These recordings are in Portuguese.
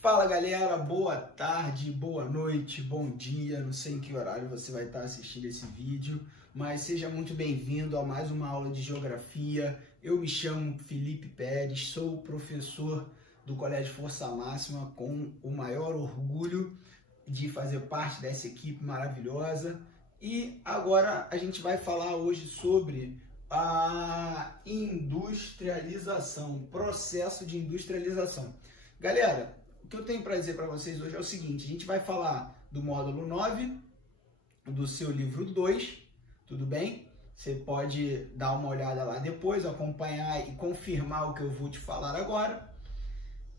Fala galera, boa tarde, boa noite, bom dia, não sei em que horário você vai estar assistindo esse vídeo, mas seja muito bem-vindo a mais uma aula de Geografia. Eu me chamo Felipe Pérez, sou professor do Colégio Força Máxima com o maior orgulho de fazer parte dessa equipe maravilhosa. E agora a gente vai falar hoje sobre a industrialização, processo de industrialização. Galera, o que eu tenho para dizer para vocês hoje é o seguinte: a gente vai falar do módulo 9 do seu livro 2, tudo bem? Você pode dar uma olhada lá depois, acompanhar e confirmar o que eu vou te falar agora.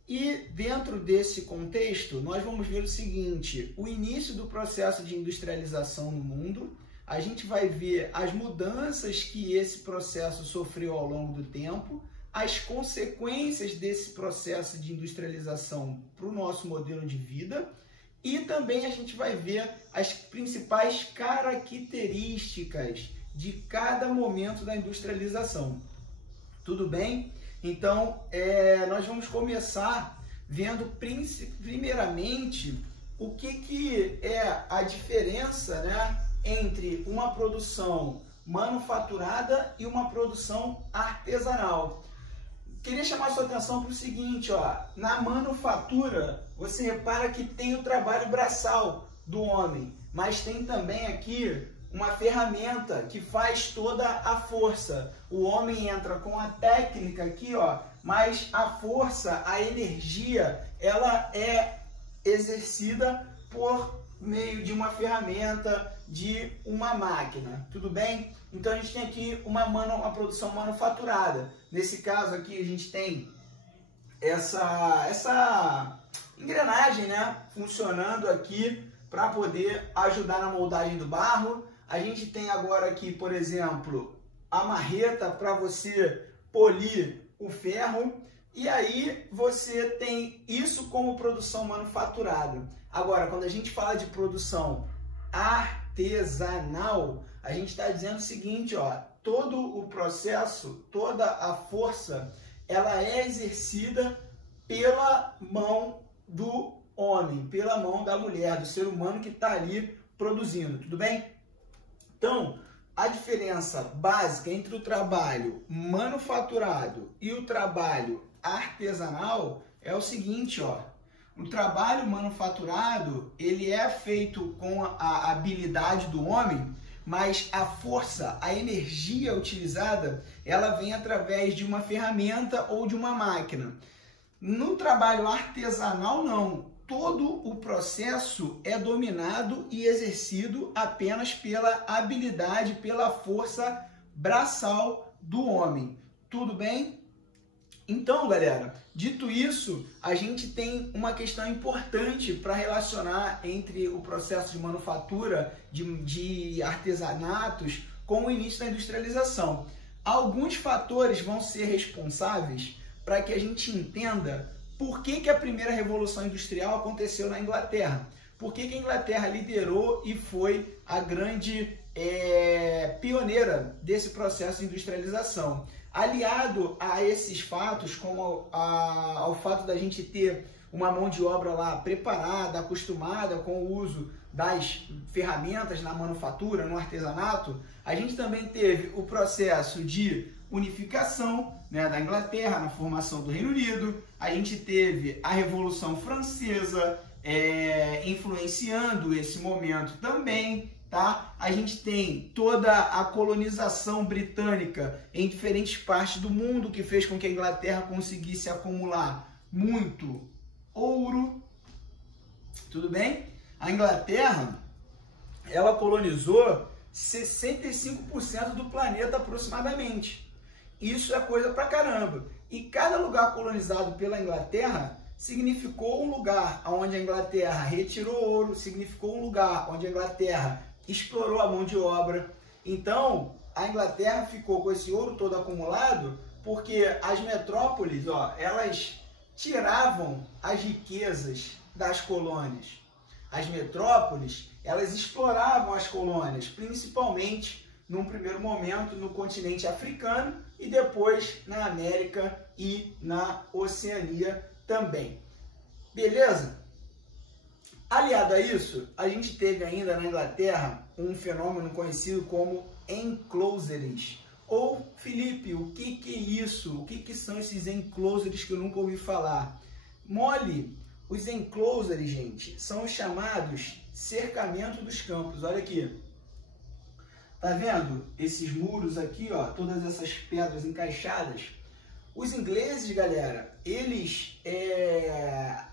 E dentro desse contexto, nós vamos ver o seguinte: o início do processo de industrialização no mundo. A gente vai ver as mudanças que esse processo sofreu ao longo do tempo, as consequências desse processo de industrialização para o nosso modelo de vida, e também a gente vai ver as principais características de cada momento da industrialização. Tudo bem? Então, nós vamos começar vendo primeiramente o que é a diferença, né, entre uma produção manufaturada e uma produção artesanal. Queria chamar sua atenção para o seguinte, ó, na manufatura você repara que tem o trabalho braçal do homem, mas tem também aqui uma ferramenta que faz toda a força. O homem entra com a técnica aqui, ó, mas a força, a energia, ela é exercida por meio de uma ferramenta, de uma máquina, tudo bem? Então a gente tem aqui uma produção manufaturada. Nesse caso aqui a gente tem essa engrenagem, né, funcionando aqui para poder ajudar na moldagem do barro. A gente tem agora aqui, por exemplo, a marreta para você polir o ferro. E aí você tem isso como produção manufaturada. Agora, quando a gente fala de produção artesanal, a gente está dizendo o seguinte, ó, todo o processo, toda a força, ela é exercida pela mão do homem, pela mão da mulher, do ser humano que está ali produzindo, tudo bem? Então, a diferença básica entre o trabalho manufaturado e o trabalho artesanal é o seguinte, ó. O trabalho manufaturado, ele é feito com a habilidade do homem, mas a força, a energia utilizada, ela vem através de uma ferramenta ou de uma máquina. No trabalho artesanal, não. Todo o processo é dominado e exercido apenas pela habilidade, pela força braçal do homem. Tudo bem? Então, galera, dito isso, a gente tem uma questão importante para relacionar entre o processo de manufatura, de artesanatos, com o início da industrialização. Alguns fatores vão ser responsáveis para que a gente entenda por que a primeira revolução industrial aconteceu na Inglaterra. Por que a Inglaterra liderou e foi a grande pioneira desse processo de industrialização. Aliado a esses fatos, como ao fato da gente ter uma mão de obra lá preparada, acostumada com o uso das ferramentas na manufatura, no artesanato, a gente também teve o processo de unificação, né, da Inglaterra, na formação do Reino Unido. A gente teve a Revolução Francesa influenciando esse momento também. Tá? A gente tem toda a colonização britânica em diferentes partes do mundo, que fez com que a Inglaterra conseguisse acumular muito ouro. Tudo bem? A Inglaterra, ela colonizou 65% do planeta aproximadamente. Isso é coisa pra caramba. E cada lugar colonizado pela Inglaterra significou um lugar onde a Inglaterra retirou ouro, significou um lugar onde a Inglaterra explorou a mão de obra. Então, a Inglaterra ficou com esse ouro todo acumulado porque as metrópoles, ó, elas tiravam as riquezas das colônias. As metrópoles, elas exploravam as colônias, principalmente, num primeiro momento, no continente africano e depois na América e na Oceania também. Beleza? Aliado a isso, a gente teve ainda na Inglaterra um fenômeno conhecido como enclosures. Ou, Felipe, o que é isso? O que são esses enclosures que eu nunca ouvi falar? Mole, os enclosures, gente, são os chamados cercamento dos campos. Olha aqui. Tá vendo esses muros aqui, ó, todas essas pedras encaixadas? Os ingleses, galera, eles,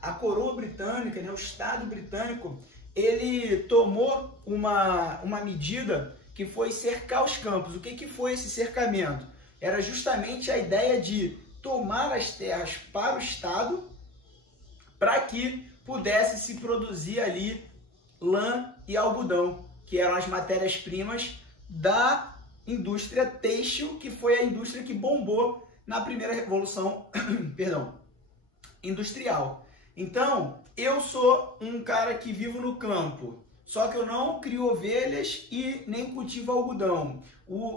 a coroa britânica, né, o Estado britânico, ele tomou uma medida que foi cercar os campos. O que foi esse cercamento? Era justamente a ideia de tomar as terras para o Estado para que pudesse se produzir ali lã e algodão, que eram as matérias-primas da indústria têxtil, que foi a indústria que bombou na primeira revolução industrial. Então, eu sou um cara que vivo no campo, só que eu não crio ovelhas e nem cultivo algodão.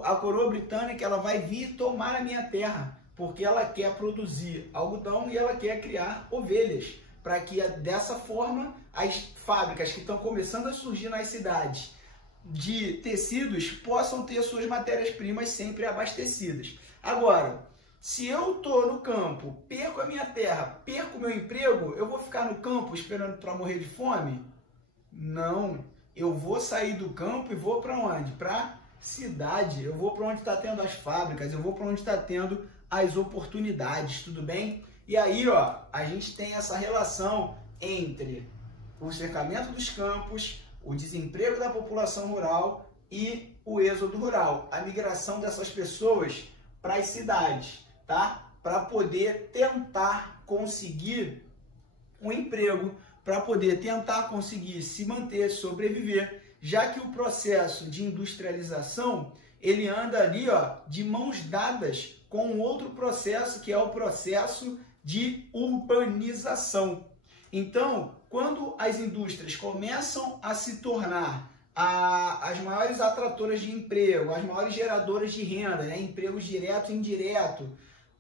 A coroa britânica, ela vai vir tomar a minha terra, porque ela quer produzir algodão e ela quer criar ovelhas, para que dessa forma as fábricas que estão começando a surgir nas cidades de tecidos possam ter suas matérias-primas sempre abastecidas. Agora, se eu estou no campo, perco a minha terra, perco o meu emprego, eu vou ficar no campo esperando para morrer de fome? Não, eu vou sair do campo e vou para onde? Para cidade, eu vou para onde está tendo as fábricas, eu vou para onde está tendo as oportunidades, tudo bem? E aí, ó, a gente tem essa relação entre o cercamento dos campos, o desemprego da população rural e o êxodo rural, a migração dessas pessoas para as cidades, tá? Para poder tentar conseguir um emprego, para poder tentar conseguir se manter, sobreviver, já que o processo de industrialização, ele anda ali, ó, de mãos dadas com outro processo, que é o processo de urbanização. Então, quando as indústrias começam a se tornar as maiores atratoras de emprego, as maiores geradoras de renda, né? Empregos direto e indireto,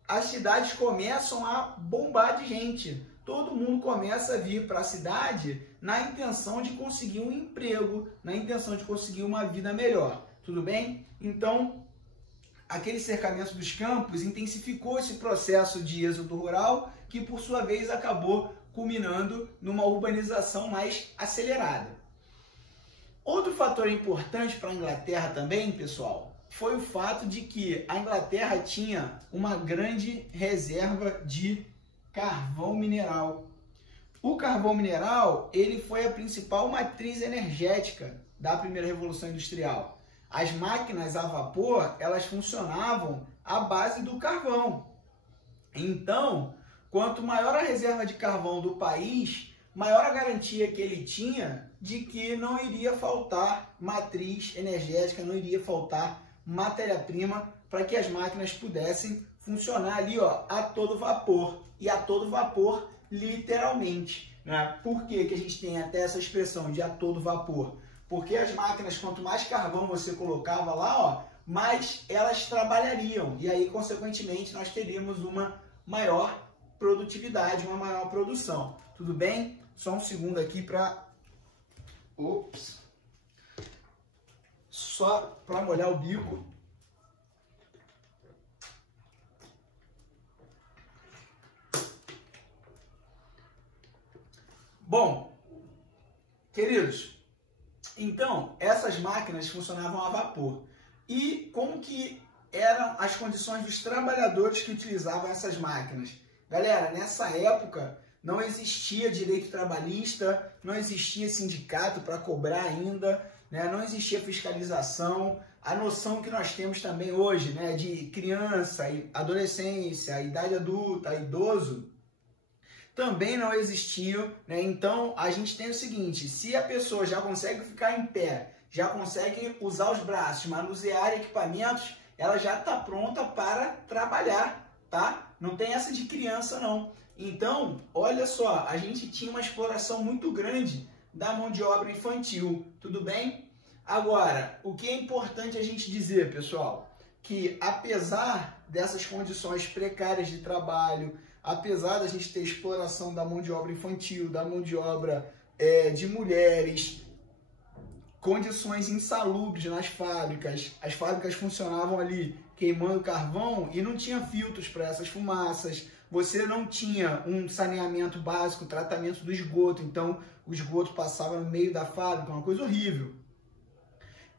as cidades começam a bombar de gente. Todo mundo começa a vir para a cidade na intenção de conseguir um emprego, na intenção de conseguir uma vida melhor. Tudo bem? Então, aquele cercamento dos campos intensificou esse processo de êxodo rural, que por sua vez acabou culminando numa urbanização mais acelerada. Outro fator importante para a Inglaterra também, pessoal, foi o fato de que a Inglaterra tinha uma grande reserva de carvão mineral. O carvão mineral, ele foi a principal matriz energética da primeira revolução industrial. As máquinas a vapor, elas funcionavam à base do carvão. Então, quanto maior a reserva de carvão do país, maior a garantia que ele tinha de que não iria faltar matriz energética, não iria faltar matéria-prima para que as máquinas pudessem funcionar ali, ó, a todo vapor. E a todo vapor, literalmente, né? Por que a gente tem até essa expressão de a todo vapor? Porque as máquinas, quanto mais carvão você colocava lá, ó, mais elas trabalhariam. E aí, consequentemente, nós teríamos uma maior produtividade, uma maior produção. Tudo bem? Só um segundo aqui para... Ops! Só para molhar o bico. Bom, queridos, então, essas máquinas funcionavam a vapor. E como que eram as condições dos trabalhadores que utilizavam essas máquinas? Galera, nessa época não existia direito trabalhista, não existia sindicato para cobrar ainda, né? Não existia fiscalização. A noção que nós temos também hoje, né, de criança, adolescência, idade adulta, idoso, também não existiam, né? Então, a gente tem o seguinte, se a pessoa já consegue ficar em pé, já consegue usar os braços, manusear equipamentos, ela já está pronta para trabalhar, tá? Não tem essa de criança, não. Então, olha só, a gente tinha uma exploração muito grande da mão de obra infantil, tudo bem? Agora, o que é importante a gente dizer, pessoal, que apesar dessas condições precárias de trabalho, apesar da gente ter exploração da mão de obra infantil, da mão de obra de mulheres, condições insalubres nas fábricas, as fábricas funcionavam ali queimando carvão e não tinha filtros para essas fumaças, você não tinha um saneamento básico, tratamento do esgoto, então o esgoto passava no meio da fábrica, uma coisa horrível.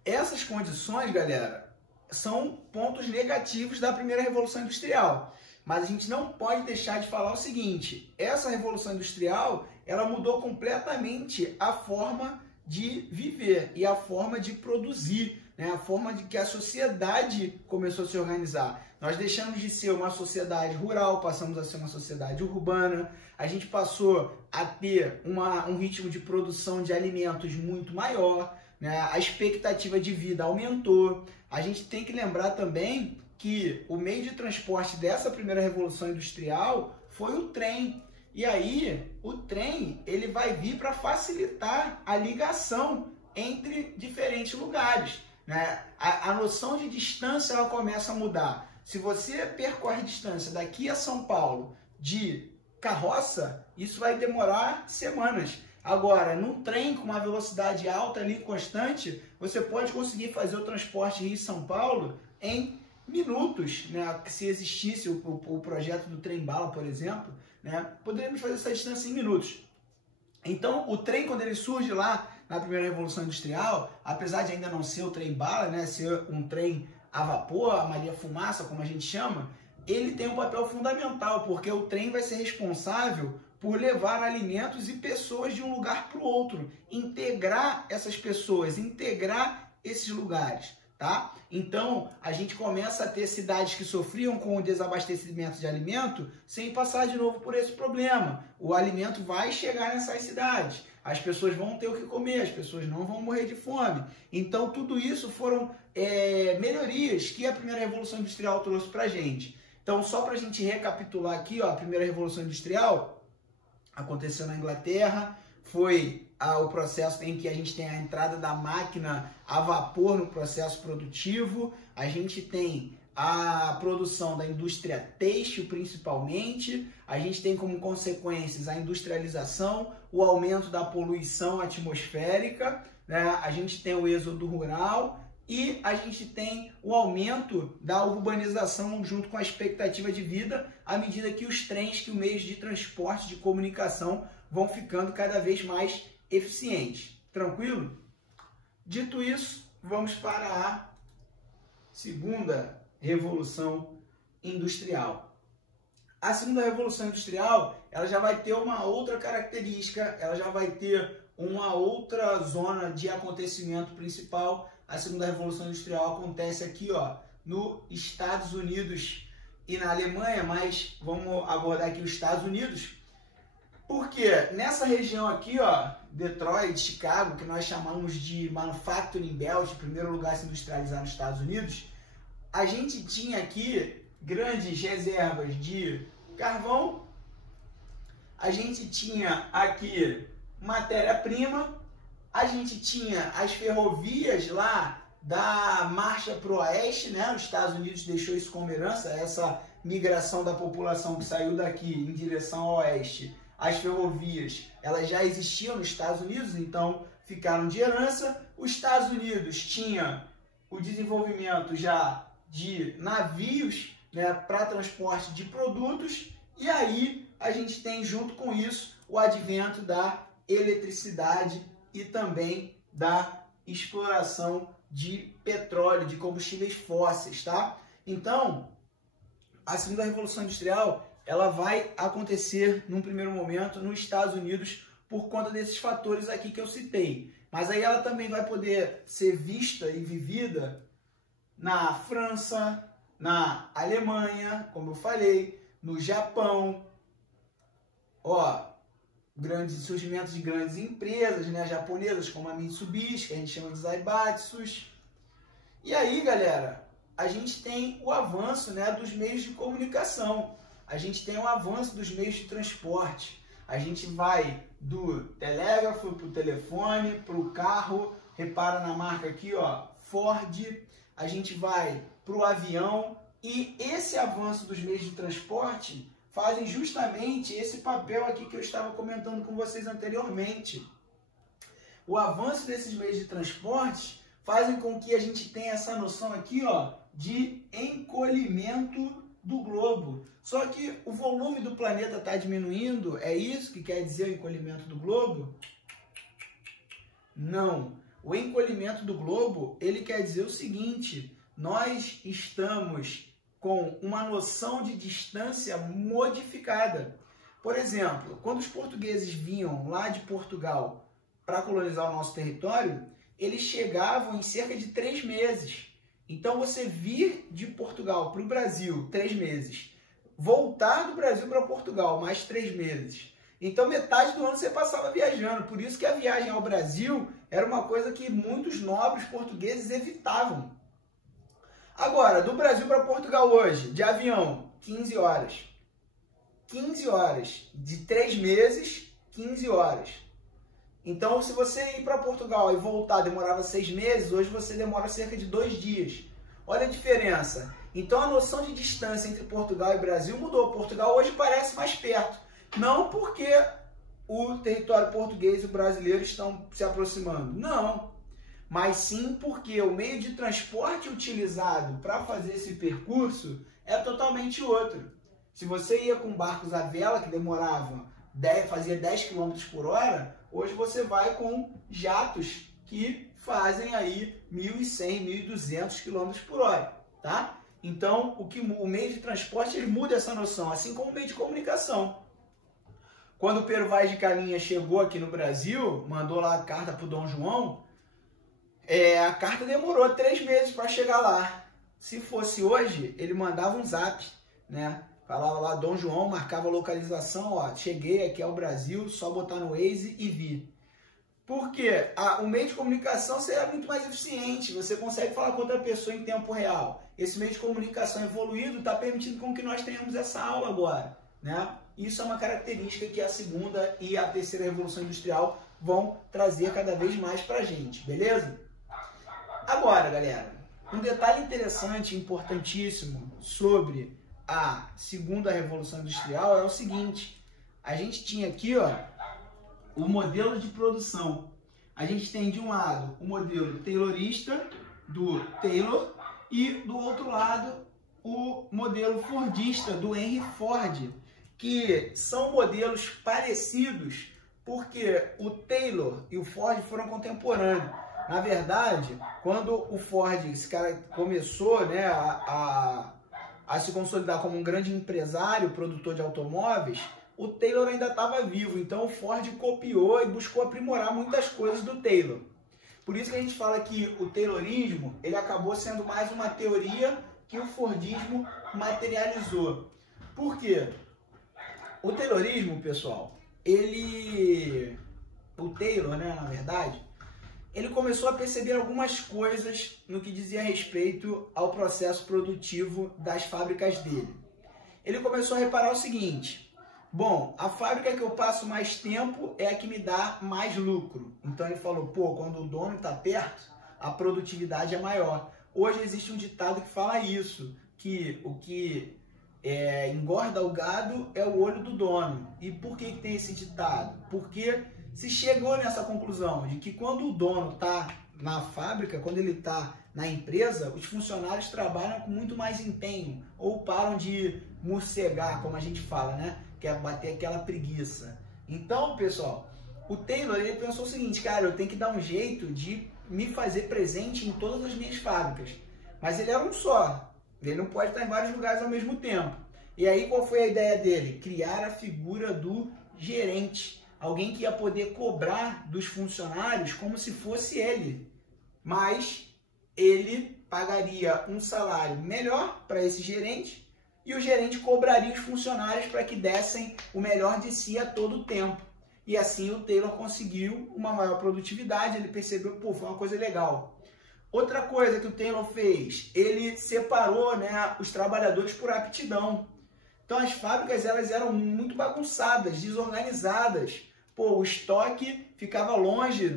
Essas condições, galera, são pontos negativos da primeira Revolução Industrial. Mas a gente não pode deixar de falar o seguinte, essa Revolução Industrial, ela mudou completamente a forma de viver e a forma de produzir, né? A forma de que a sociedade começou a se organizar. Nós deixamos de ser uma sociedade rural, passamos a ser uma sociedade urbana, a gente passou a ter um ritmo de produção de alimentos muito maior, né? A expectativa de vida aumentou. A gente tem que lembrar também que o meio de transporte dessa primeira Revolução Industrial foi o trem. E aí, o trem ele vai vir para facilitar a ligação entre diferentes lugares, né? A noção de distância ela começa a mudar. Se você percorre distância daqui a São Paulo de carroça, isso vai demorar semanas. Agora, num trem com uma velocidade alta ali, constante, você pode conseguir fazer o transporte Rio-São Paulo em minutos, né? Se existisse o projeto do trem-bala, por exemplo, né? Poderíamos fazer essa distância em minutos. Então, o trem, quando ele surge lá na primeira Revolução Industrial, apesar de ainda não ser o trem-bala, né? Ser um trem a vapor, a Maria Fumaça, como a gente chama, ele tem um papel fundamental, porque o trem vai ser responsável por levar alimentos e pessoas de um lugar para o outro, integrar essas pessoas, integrar esses lugares, tá? Então, a gente começa a ter cidades que sofriam com o desabastecimento de alimento sem passar de novo por esse problema. O alimento vai chegar nessas cidades, as pessoas vão ter o que comer, as pessoas não vão morrer de fome. Então, tudo isso foram melhorias que a primeira Revolução Industrial trouxe para a gente. Então, só para a gente recapitular aqui, ó, a primeira Revolução Industrial aconteceu na Inglaterra, foi o processo em que a gente tem a entrada da máquina a vapor no processo produtivo, a gente tem a produção da indústria têxtil principalmente, a gente tem como consequências a industrialização, o aumento da poluição atmosférica, né? A gente tem o êxodo rural e a gente tem o aumento da urbanização junto com a expectativa de vida à medida que os trens, que os meios de transporte, de comunicação vão ficando cada vez mais eficientes. Tranquilo? Dito isso, vamos para a segunda Revolução Industrial. A segunda Revolução Industrial, ela já vai ter uma outra característica, ela já vai ter uma outra zona de acontecimento principal. A segunda Revolução Industrial acontece aqui, ó, nos Estados Unidos e na Alemanha, mas vamos abordar aqui os Estados Unidos, porque nessa região aqui, ó, Detroit, Chicago, que nós chamamos de Manufacturing Belt, primeiro lugar a se industrializar nos Estados Unidos, a gente tinha aqui grandes reservas de carvão, a gente tinha aqui matéria-prima, a gente tinha as ferrovias lá da marcha para o oeste, né? Os Estados Unidos deixou isso como herança, essa migração da população que saiu daqui em direção ao oeste. As ferrovias, elas já existiam nos Estados Unidos, então ficaram de herança. Os Estados Unidos tinha o desenvolvimento já de navios, né, para transporte de produtos, e aí a gente tem junto com isso o advento da eletricidade e também da exploração de petróleo, de combustíveis fósseis, tá? Então, a segunda Revolução Industrial, ela vai acontecer num primeiro momento nos Estados Unidos por conta desses fatores aqui que eu citei. Mas aí ela também vai poder ser vista e vivida na França, na Alemanha, como eu falei, no Japão, ó, surgimento de grandes empresas, né, japonesas, como a Mitsubishi, que a gente chama de Zaibatsu. E aí, galera, a gente tem o avanço, né, dos meios de comunicação, a gente tem o avanço dos meios de transporte, a gente vai do telégrafo para o telefone, para o carro, repara na marca aqui, ó, Ford, a gente vai para o avião, e esse avanço dos meios de transporte fazem justamente esse papel aqui que eu estava comentando com vocês anteriormente. O avanço desses meios de transporte fazem com que a gente tenha essa noção aqui, ó, de encolhimento do globo. Só que o volume do planeta está diminuindo, é isso que quer dizer o encolhimento do globo? Não. O encolhimento do globo, ele quer dizer o seguinte: nós estamos com uma noção de distância modificada. Por exemplo, quando os portugueses vinham lá de Portugal para colonizar o nosso território, eles chegavam em cerca de 3 meses. Então, você vir de Portugal para o Brasil 3 meses, voltar do Brasil para Portugal mais 3 meses. Então, metade do ano você passava viajando. Por isso que a viagem ao Brasil era uma coisa que muitos nobres portugueses evitavam. Agora, do Brasil para Portugal hoje, de avião, 15 horas. 15 horas. De 3 meses, 15 horas. Então, se você ir para Portugal e voltar demorava 6 meses, hoje você demora cerca de 2 dias. Olha a diferença. Então, a noção de distância entre Portugal e Brasil mudou. Portugal hoje parece mais perto. Não porque o território português e o brasileiro estão se aproximando. Não. Mas sim porque o meio de transporte utilizado para fazer esse percurso é totalmente outro. Se você ia com barcos à vela que demoravam, fazia 10 km por hora, hoje você vai com jatos que fazem aí 1.100, 1.200 km por hora, tá? Então, o meio de transporte ele muda essa noção, assim como o meio de comunicação. Quando o Pero Vaz de Caminha chegou aqui no Brasil, mandou lá a carta para o Dom João, a carta demorou 3 meses para chegar lá. Se fosse hoje, ele mandava um zap, né? Falava lá, Dom João, marcava a localização, ó, cheguei aqui ao Brasil, só botar no Waze e vi. Porque o meio de comunicação seria muito mais eficiente, você consegue falar com outra pessoa em tempo real. Esse meio de comunicação evoluído está permitindo com que nós tenhamos essa aula agora, né? Isso é uma característica que a segunda e a terceira revolução industrial vão trazer cada vez mais para a gente, beleza? Agora, galera, um detalhe interessante, importantíssimo sobre a segunda revolução industrial é o seguinte: a gente tinha aqui, ó, o modelo de produção. A gente tem de um lado o modelo taylorista do Taylor e do outro lado o modelo fordista do Henry Ford, que são modelos parecidos porque o Taylor e o Ford foram contemporâneos. Na verdade, quando o Ford, esse cara começou, né, a se consolidar como um grande empresário, produtor de automóveis, o Taylor ainda estava vivo. Então o Ford copiou e buscou aprimorar muitas coisas do Taylor. Por isso que a gente fala que o Taylorismo ele acabou sendo mais uma teoria que o Fordismo materializou. Por quê? O Taylorismo, pessoal, o Taylor, né, na verdade, ele começou a perceber algumas coisas no que dizia respeito ao processo produtivo das fábricas dele. Ele começou a reparar o seguinte: bom, a fábrica que eu passo mais tempo é a que me dá mais lucro. Então ele falou, pô, quando o dono está perto, a produtividade é maior. Hoje existe um ditado que fala isso, que o que engorda o gado é o olho do dono. E por que tem esse ditado? Porque se chegou nessa conclusão de que quando o dono está na fábrica, quando ele está na empresa, os funcionários trabalham com muito mais empenho ou param de morcegar, como a gente fala, né? Que é bater aquela preguiça. Então, pessoal, o Taylor ele pensou o seguinte: cara, eu tenho que dar um jeito de me fazer presente em todas as minhas fábricas. Mas ele era um só, ele não pode estar em vários lugares ao mesmo tempo. E aí qual foi a ideia dele? Criar a figura do gerente. Alguém que ia poder cobrar dos funcionários como se fosse ele, mas ele pagaria um salário melhor para esse gerente e o gerente cobraria os funcionários para que dessem o melhor de si a todo tempo. E assim o Taylor conseguiu uma maior produtividade, ele percebeu, pô, foi uma coisa legal. Outra coisa que o Taylor fez, ele separou, né, os trabalhadores por aptidão. Então as fábricas elas eram muito bagunçadas, desorganizadas. Pô, o estoque ficava longe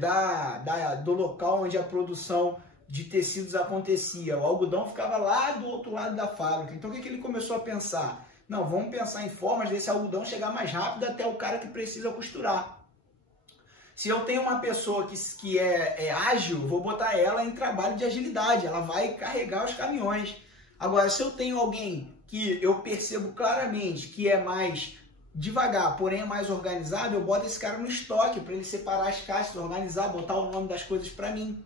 do local onde a produção de tecidos acontecia. O algodão ficava lá do outro lado da fábrica. Então o que ele começou a pensar? Não, vamos pensar em formas desse algodão chegar mais rápido até o cara que precisa costurar. Se eu tenho uma pessoa que é ágil, vou botar ela em trabalho de agilidade, ela vai carregar os caminhões. Agora, se eu tenho alguém que eu percebo claramente que é mais devagar, porém é mais organizado, eu boto esse cara no estoque para ele separar as caixas, organizar, botar o nome das coisas para mim.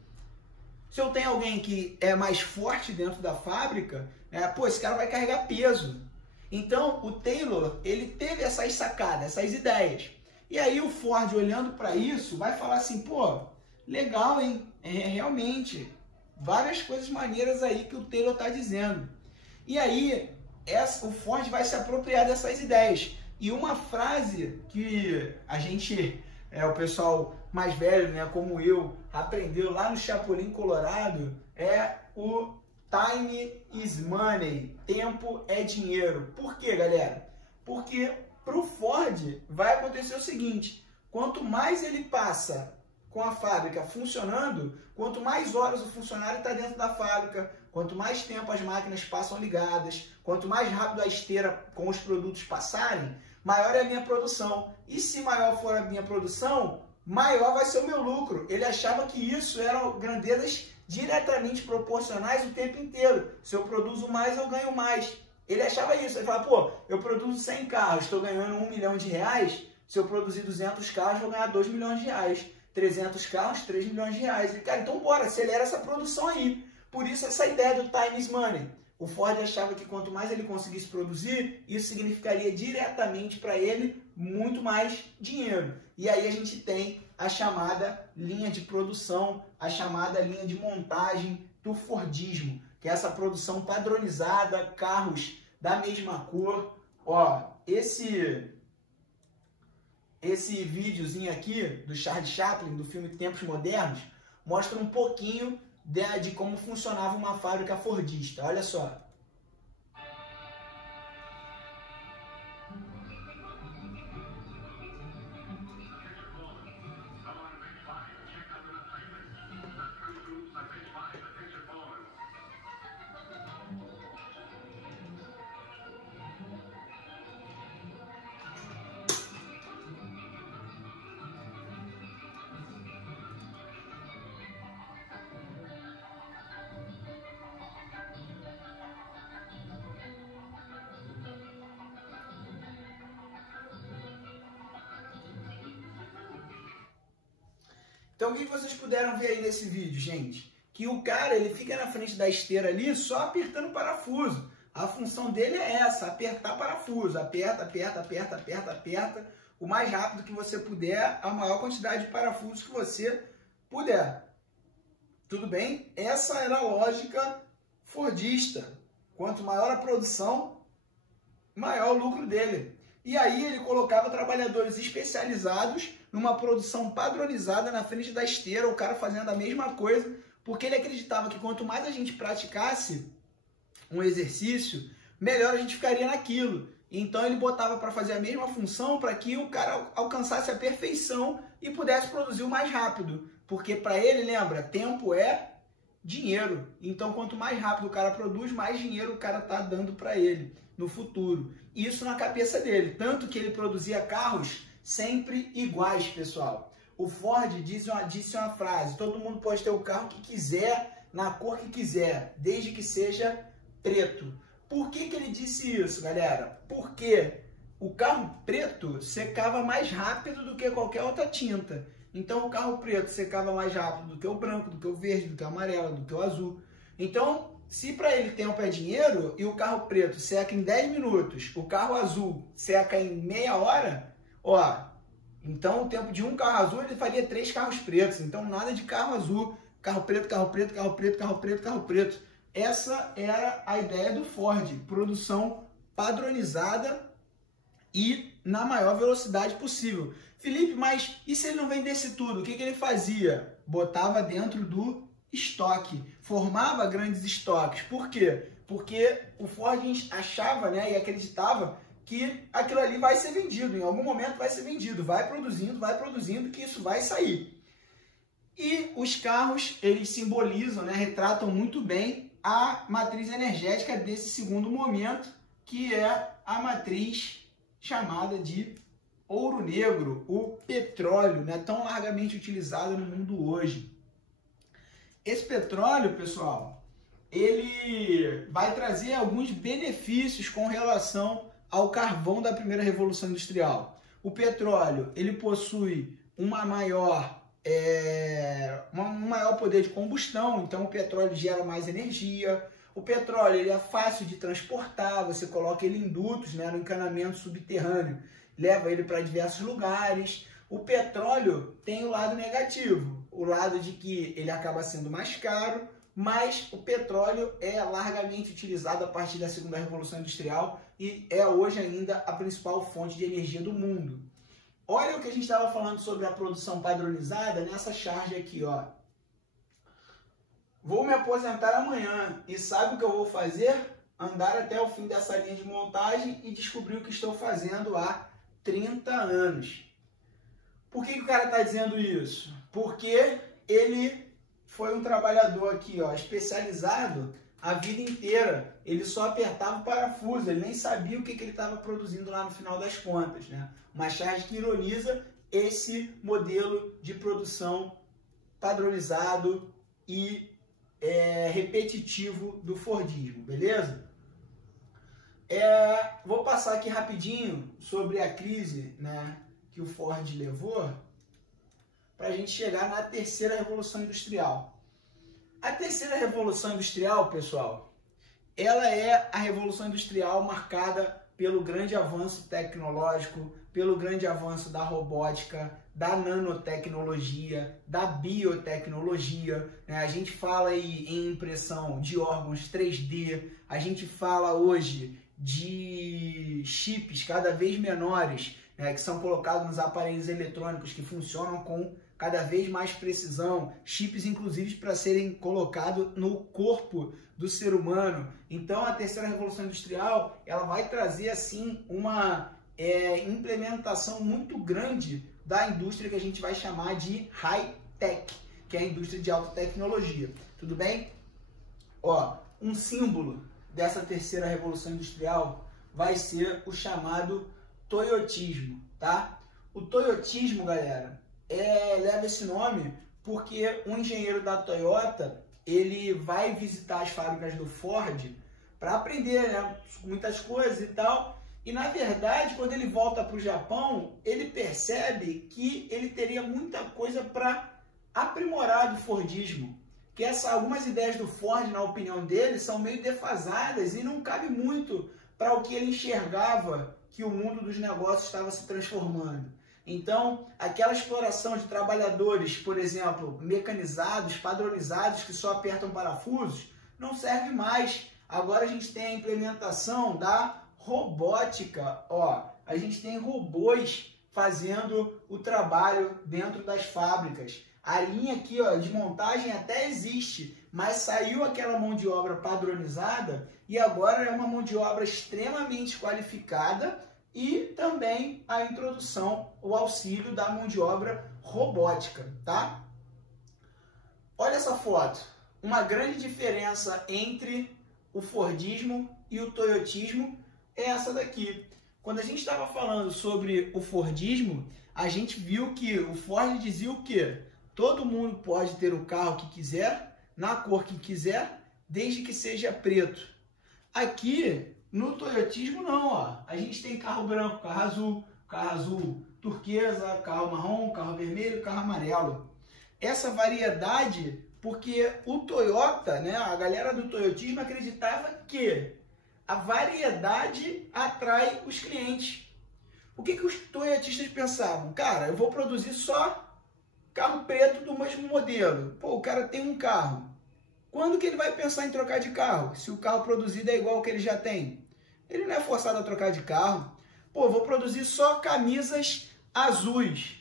Se eu tenho alguém que é mais forte dentro da fábrica, pô, esse cara vai carregar peso. Então, o Taylor, ele teve essas sacadas, essas ideias. E aí o Ford, olhando para isso, vai falar assim, pô, legal, hein? Realmente, várias coisas maneiras aí que o Taylor está dizendo. E aí, o Ford vai se apropriar dessas ideias. E uma frase que a gente, o pessoal mais velho, né, como eu, aprendeu lá no Chapolin Colorado, é o time is money, tempo é dinheiro. Por quê, galera? Porque para o Ford vai acontecer o seguinte, quanto mais ele passa com a fábrica funcionando, quanto mais horas o funcionário está dentro da fábrica, quanto mais tempo as máquinas passam ligadas, quanto mais rápido a esteira com os produtos passarem, maior é a minha produção. E se maior for a minha produção, maior vai ser o meu lucro. Ele achava que isso eram grandezas diretamente proporcionais o tempo inteiro. Se eu produzo mais, eu ganho mais. Ele achava isso. Ele falava, pô, eu produzo 100 carros, estou ganhando R$1 milhão. Se eu produzir 200 carros, vou ganhar R$2 milhões. 300 carros, R$3 milhões. E, cara, então bora, acelera essa produção aí. Por isso essa ideia do time is money. O Ford achava que quanto mais ele conseguisse produzir, isso significaria diretamente para ele muito mais dinheiro. E aí a gente tem a chamada linha de produção, a chamada linha de montagem do Fordismo, que é essa produção padronizada, carros da mesma cor. Ó, esse videozinho aqui do Charlie Chaplin, do filme Tempos Modernos, mostra um pouquinho de como funcionava uma fábrica fordista. Olha só. Então, o que vocês puderam ver aí nesse vídeo, gente? Que o cara, ele fica na frente da esteira ali só apertando parafuso. A função dele é essa, apertar parafuso. Aperta, aperta, aperta, aperta, aperta. O mais rápido que você puder, a maior quantidade de parafusos que você puder. Tudo bem? Essa era a lógica fordista. Quanto maior a produção, maior o lucro dele. E aí ele colocava trabalhadores especializados numa produção padronizada na frente da esteira, o cara fazendo a mesma coisa, porque ele acreditava que quanto mais a gente praticasse um exercício, melhor a gente ficaria naquilo. Então ele botava para fazer a mesma função para que o cara alcançasse a perfeição e pudesse produzir o mais rápido. Porque para ele, lembra, tempo é dinheiro. Então quanto mais rápido o cara produz, mais dinheiro o cara está dando para ele no futuro. Isso na cabeça dele. Tanto que ele produzia carros sempre iguais, pessoal. O Ford disse uma frase, todo mundo pode ter o carro que quiser, na cor que quiser, desde que seja preto. Por que ele disse isso, galera? Porque o carro preto secava mais rápido do que qualquer outra tinta. Então o carro preto secava mais rápido do que o branco, do que o verde, do que o amarelo, do que o azul. Então, se para ele tempo é dinheiro e o carro preto seca em 10 minutos, o carro azul seca em meia hora, ó, então o tempo de um carro azul ele faria 3 carros pretos. Então nada de carro azul, carro preto, carro preto, carro preto, carro preto, carro preto. Essa era a ideia do Ford, produção padronizada e na maior velocidade possível. Felipe, mas e se ele não vendesse tudo? O que ele fazia? Botava dentro do estoque, formava grandes estoques. Por quê? Porque o Ford achava, né, e acreditava que aquilo ali vai ser vendido, em algum momento vai ser vendido, vai produzindo, que isso vai sair. E os carros, eles simbolizam, né, retratam muito bem a matriz energética desse segundo momento, que é a matriz chamada de ouro negro, o petróleo, né, tão largamente utilizado no mundo hoje. Esse petróleo, pessoal, ele vai trazer alguns benefícios com relação ao carvão da primeira revolução industrial. O petróleo, ele possui um maior poder de combustão, então o petróleo gera mais energia. O petróleo, ele é fácil de transportar, você coloca ele em dutos, né, no encanamento subterrâneo, leva ele para diversos lugares. O petróleo tem o lado negativo, o lado de que ele acaba sendo mais caro, mas o petróleo é largamente utilizado a partir da segunda revolução industrial e é hoje ainda a principal fonte de energia do mundo. Olha o que a gente estava falando sobre a produção padronizada nessa charge aqui, ó. Vou me aposentar amanhã e sabe o que eu vou fazer? Andar até o fim dessa linha de montagem e descobrir o que estou fazendo há 30 anos. Por que o cara está dizendo isso? Porque ele foi um trabalhador aqui, ó, especializado a vida inteira. Ele só apertava o parafuso, ele nem sabia o que ele estava produzindo lá no final das contas, né? Uma charge que ironiza esse modelo de produção padronizado e repetitivo do Fordismo, beleza? Vou passar aqui rapidinho sobre a crise, né, que o Ford levou para a gente chegar na terceira revolução industrial. A terceira revolução industrial, pessoal, ela é a revolução industrial marcada pelo grande avanço tecnológico, pelo grande avanço da robótica, da nanotecnologia, da biotecnologia, né? A gente fala aí em impressão de órgãos 3D, a gente fala hoje de chips cada vez menores, né, que são colocados nos aparelhos eletrônicos que funcionam com cada vez mais precisão, chips inclusive para serem colocados no corpo do ser humano. Então a terceira revolução industrial, ela vai trazer assim uma implementação muito grande da indústria que a gente vai chamar de high-tech, que é a indústria de alta tecnologia. Tudo bem? Ó, um símbolo dessa terceira revolução industrial vai ser o chamado toyotismo, tá? O toyotismo, galera, leva esse nome porque um engenheiro da Toyota, ele vai visitar as fábricas do Ford para aprender, né, muitas coisas e tal. E na verdade, quando ele volta para o Japão, ele percebe que ele teria muita coisa para aprimorar do Fordismo. Que algumas ideias do Ford, na opinião dele, são meio defasadas e não cabe muito para o que ele enxergava que o mundo dos negócios estava se transformando. Então, aquela exploração de trabalhadores, por exemplo, mecanizados, padronizados, que só apertam parafusos, não serve mais. Agora a gente tem a implementação da robótica. Ó, a gente tem robôs fazendo o trabalho dentro das fábricas. A linha aqui, ó, de montagem até existe, mas saiu aquela mão de obra padronizada e agora é uma mão de obra extremamente qualificada e também a introdução, o auxílio da mão de obra robótica, tá? Olha essa foto. Uma grande diferença entre o Fordismo e o Toyotismo é essa daqui. Quando a gente estava falando sobre o Fordismo, a gente viu que o Ford dizia o quê? Todo mundo pode ter o carro que quiser, na cor que quiser, desde que seja preto. Aqui, no toyotismo, não, ó. A gente tem carro branco, carro azul turquesa, carro marrom, carro vermelho, carro amarelo. Essa variedade, porque o Toyota, né, a galera do toyotismo acreditava que a variedade atrai os clientes. O que os toyotistas pensavam? Cara, eu vou produzir só carro preto do mesmo modelo. Pô, o cara tem um carro. Quando que ele vai pensar em trocar de carro? Se o carro produzido é igual ao que ele já tem. Ele não é forçado a trocar de carro. Pô, vou produzir só camisas azuis.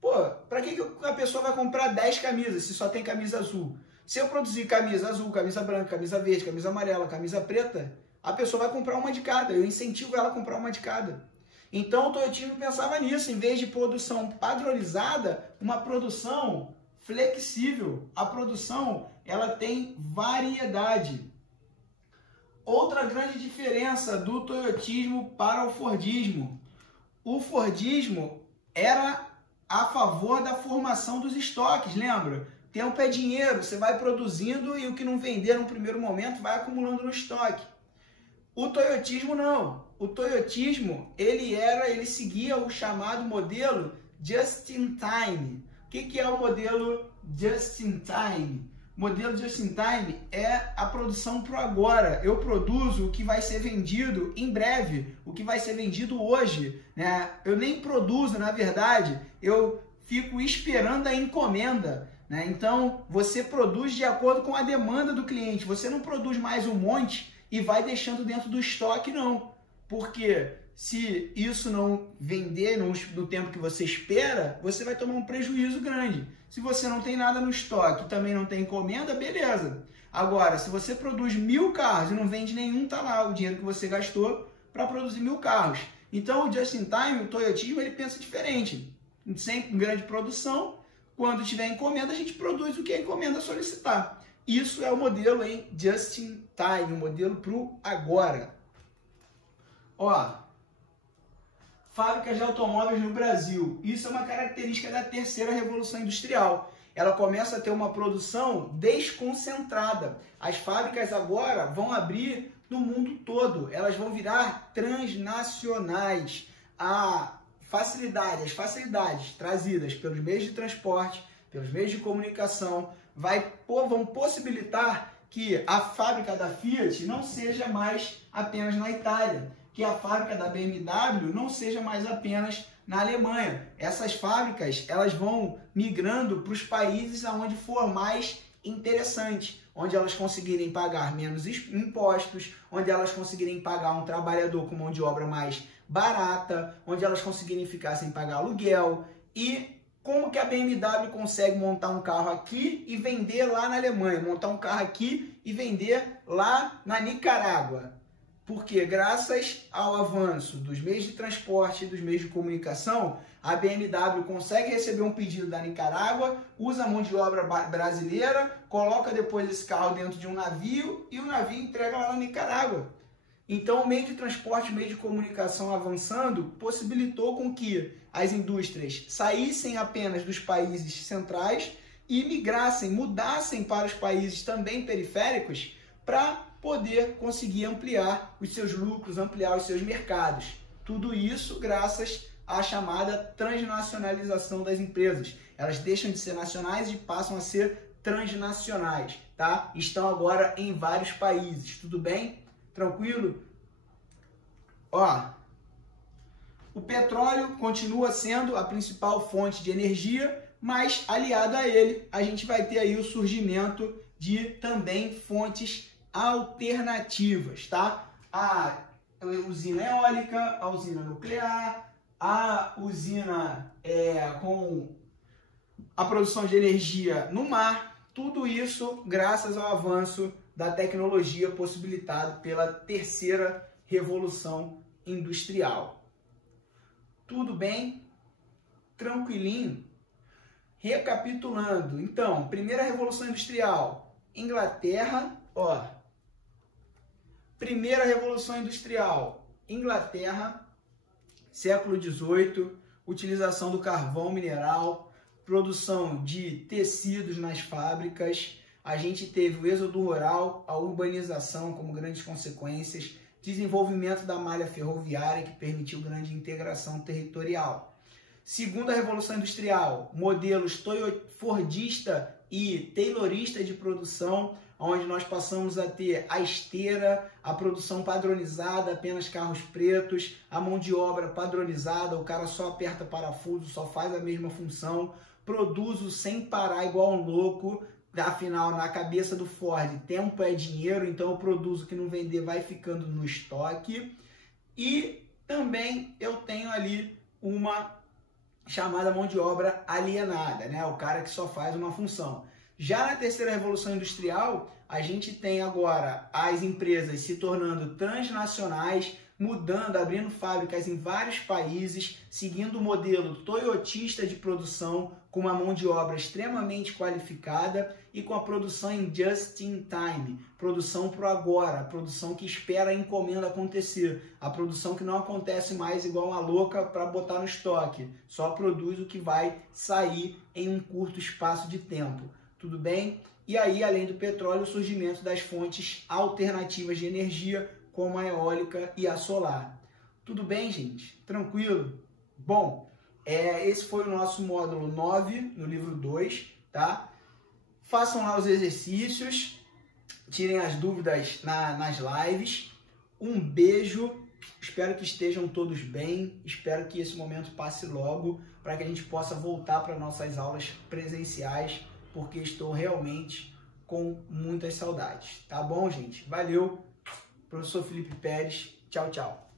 Pô, pra que a pessoa vai comprar 10 camisas se só tem camisa azul? Se eu produzir camisa azul, camisa branca, camisa verde, camisa amarela, camisa preta, a pessoa vai comprar uma de cada. Eu incentivo ela a comprar uma de cada. Então o toyotismo pensava nisso, em vez de produção padronizada, uma produção flexível. A produção, ela tem variedade. Outra grande diferença do toyotismo para o fordismo. O fordismo era a favor da formação dos estoques, lembra? Tempo é dinheiro, você vai produzindo e o que não vender no primeiro momento vai acumulando no estoque. O toyotismo não. O toyotismo, ele seguia o chamado modelo just in time. O que é o modelo just in time? O modelo just in time é a produção pro agora. Eu produzo o que vai ser vendido em breve, o que vai ser vendido hoje, né? Eu nem produzo, na verdade, eu fico esperando a encomenda, né? Então, você produz de acordo com a demanda do cliente. Você não produz mais um monte e vai deixando dentro do estoque, não. Porque se isso não vender no tempo que você espera, você vai tomar um prejuízo grande. Se você não tem nada no estoque e também não tem encomenda, beleza. Agora, se você produz 1000 carros e não vende nenhum, tá lá o dinheiro que você gastou para produzir 1000 carros. Então, o just in time, o toyotismo, ele pensa diferente. Sempre em grande produção, quando tiver encomenda, a gente produz o que a encomenda solicitar. Isso é o modelo em just in time, o modelo para o agora. Ó, fábricas de automóveis no Brasil. Isso é uma característica da terceira revolução industrial. Ela começa a ter uma produção desconcentrada. As fábricas agora vão abrir no mundo todo. Elas vão virar transnacionais. As facilidades trazidas pelos meios de transporte, pelos meios de comunicação, vão possibilitar que a fábrica da Fiat não seja mais apenas na Itália, que a fábrica da BMW não seja mais apenas na Alemanha. Essas fábricas, elas vão migrando para os países onde for mais interessante, onde elas conseguirem pagar menos impostos, onde elas conseguirem pagar um trabalhador com mão de obra mais barata, onde elas conseguirem ficar sem pagar aluguel. E como que a BMW consegue montar um carro aqui e vender lá na Alemanha, montar um carro aqui e vender lá na Nicarágua? Porque graças ao avanço dos meios de transporte e dos meios de comunicação, a BMW consegue receber um pedido da Nicarágua, usa a mão de obra brasileira, coloca depois esse carro dentro de um navio e o navio entrega lá na Nicarágua. Então, o meio de transporte, o meio de comunicação avançando, possibilitou com que as indústrias saíssem apenas dos países centrais e migrassem, mudassem para os países também periféricos para poder conseguir ampliar os seus lucros, ampliar os seus mercados. Tudo isso graças à chamada transnacionalização das empresas. Elas deixam de ser nacionais e passam a ser transnacionais, tá? Estão agora em vários países, tudo bem? Tranquilo? Ó, o petróleo continua sendo a principal fonte de energia, mas aliado a ele, a gente vai ter aí o surgimento de também fontes alternativas, tá? A usina eólica, a usina nuclear, a usina com a produção de energia no mar, tudo isso graças ao avanço da tecnologia possibilitado pela terceira revolução industrial. Tudo bem? Tranquilinho? Recapitulando, então, primeira revolução industrial, Inglaterra, ó. Primeira revolução industrial, Inglaterra, século XVIII, utilização do carvão mineral, produção de tecidos nas fábricas. A gente teve o êxodo rural, a urbanização como grandes consequências, desenvolvimento da malha ferroviária que permitiu grande integração territorial. Segunda revolução industrial, modelos fordista e taylorista de produção, onde nós passamos a ter a esteira, a produção padronizada, apenas carros pretos, a mão de obra padronizada, o cara só aperta parafuso, só faz a mesma função, produzo sem parar igual um louco. Afinal, na cabeça do Ford, tempo é dinheiro, então eu produzo, que não vender vai ficando no estoque. E também eu tenho ali uma chamada mão de obra alienada, né? O cara que só faz uma função. Já na terceira revolução industrial, a gente tem agora as empresas se tornando transnacionais, mudando, abrindo fábricas em vários países, seguindo o modelo toyotista de produção, com uma mão de obra extremamente qualificada e com a produção em just in time, produção pro agora, a produção que espera a encomenda acontecer, a produção que não acontece mais igual uma louca para botar no estoque, só produz o que vai sair em um curto espaço de tempo, tudo bem? E aí, além do petróleo, o surgimento das fontes alternativas de energia, como a eólica e a solar. Tudo bem, gente? Tranquilo? Bom, esse foi o nosso módulo 9, no livro 2, tá? Façam lá os exercícios, tirem as dúvidas nas lives. Um beijo, espero que estejam todos bem, espero que esse momento passe logo, para que a gente possa voltar para nossas aulas presenciais, porque estou realmente com muitas saudades. Tá bom, gente? Valeu! Professor Felipe Pérez, tchau, tchau.